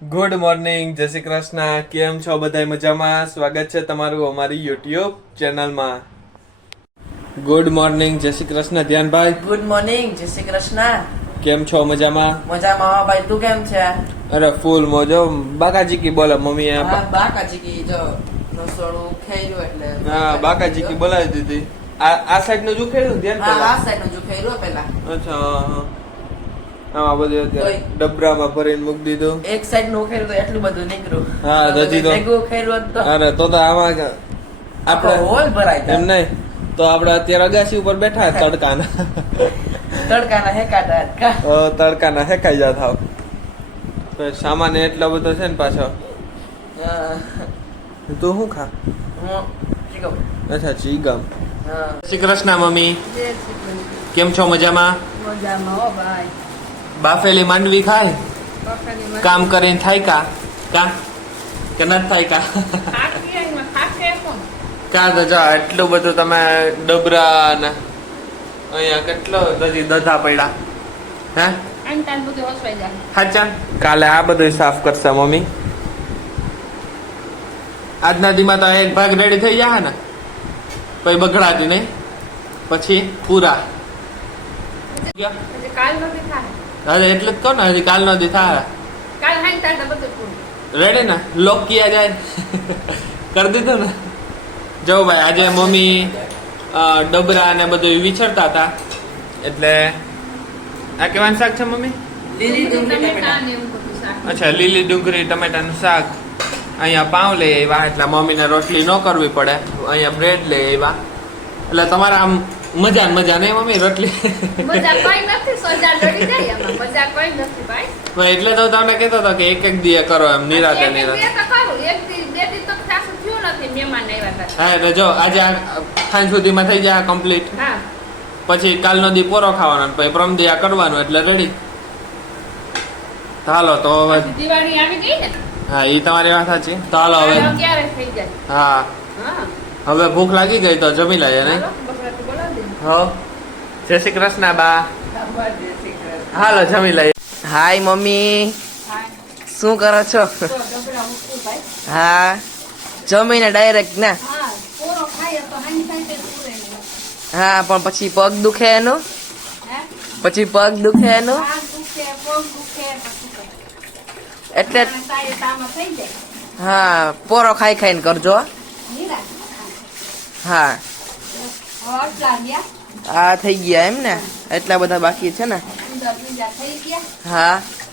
Good morning, જય શ્રી કૃષ્ણ. કેમ છો બધા? મજામાં? સ્વાગત છે તમારું અમારી યુટ્યુબ ચેનલમાં. ગુડ મોર્નિંગ, જય શ્રી કૃષ્ણ ધ્યાનભાઈ. ગુડ મોર્નિંગ, જય શ્રી કૃષ્ણ. કેમ છો? મજામાં? મજામાં ભાઈ, તું કેમ છે? અરે ફૂલ મોજો. બાકાજી કી બોલે મમ્મી. હા, બાકાજી કી જો નસોડું ખેર્યું એટલે. હા, બાકાજી કી બોલાવી દીધી. આ સાઈડ નું જો ખેડ્યું ધ્યાન. હા, આ સાઈડ નું જો ખેર્યું પેલા. અચ્છા, હા. આમાં બધું ડબરામાં ભરીને મૂકી દીધું. એક સાઈડ નું ખેર્યું તો એટલું બધું નીકળ્યું. હા, હજી તો ભેગું ખેર્યું તો અરે તો આમાં આપણે હોલ ભરાય એમ નહીં તો આપણે અત્યારે અગાસી ઉપર બેઠા તડકાના તડકાના હેકાતા હતા. તડકાના હેકાઈ જા થાવ. સામાન એટલો બધો છે ને પાછો. તું શું ખા? હું ચીકમ. અચ્છા, ચીગમ. હા. શ્રી કૃષ્ણ મમ્મી. કેમ છો? મજામાં? મજામાં હો ભાઈ. બાફેલી માંડવી ખાય? બફાની માં કામ કરીને થાય કા કે નથી થાય કા? ખાખી આઈમાં ખાખે કોણ? કા તો જા એટલું બધું તમે ડબરા ને અહીંયા કેટલો હજી દધા પડ્યા હે? આંટાન બધું હસવાઈ જાય. હાચા કાલે આ બધું સાફ કરશે મમ્મી. આજના દીમાં તો એક ભાગ રેડી થઈ જાય ને પછી બગડાતી નહીં પછી પૂરા હજી કાલ નથી થાય. અરે એટલે જ કહો ને હજી કાલ નો દી થાય કાલ હાંટાન બધું પૂરું. રેડી ને લોક કિયા જાય કરી દીધું ને. જો ભાઈ આજે મમ્મી ડબરા ને બધું વિચારતા હતા એટલે આ કેવાનું શાક છે મમ્મી? લીલી ડુંગળી ટમેટાં ટમેટા. ને એવું બધું શાક. અચ્છા, લીલી ડુંગળી ટમેટાનું શાક. અહીંયા પાઉં લઈ આવ્યા એટલે મમ્મીને રોટલી ન કરવી પડે. અહીંયા બ્રેડ લઈ આવ્યા એટલે તમારે આમ મજા ને મજા નહીં મમ્મી રોટલી. મજા કોઈ નથી, સજા લડી જાય એમાં. મજા કોઈ નથી ભાઈ. પણ એટલે તો તમને કહેતો હતો કે એક એક દીએ કરો એમ નિરાતે એક દી નિરાતે. તો કરું. એક દી બે દી તો ખાસું થયું નથી. મહેમાન આવ્યા હતા. હા એટલે જો આજે આ સાંજ સુધીમાં થઈ જાય કમ્પ્લીટ. હા. પછી કાલનો દી પોરો ખાવાનો પછી પ્રમ દી આ કરવાનું એટલે રેડી. હાલો તો હવે પછી દિવાળી આવી ગઈ ને. હા એ તમારી વાત સાચી. તો હાલો હવે 11 થઈ જાય. હા હા. હવે ભૂખ લાગી ગઈ તો જમી લઈએ નહીં? હાલો, બકરાથી બોલાવી દે. હો જય શ્રી કૃષ્ણ બા. હાલો જમી લઈએ. હાય મમ્મી, હા. શું કરો છો? તો ડબરા મૂકવું ભાઈ. હા, જમીને ડાયરેક્ટ ના. હા, પોરો ખાઈએ તો હાંડી સાંજે પૂરે નહીં. હા, પણ પછી પગ દુખે એનું. હે? પછી પગ દુખે એનું. હાથ દુખે, પગ દુખે, પછી તો એટલે તારે તામાં થઈ જાય. હા, પોરો ખાઈ ખાઈને કરજો. નિરાશ. હા, હવે અટલા ગયા. આ થઈ ગયા એમ ને? એટલા બધા બાકી છે ને? અંદર બીજા થઈ ગયા. હા,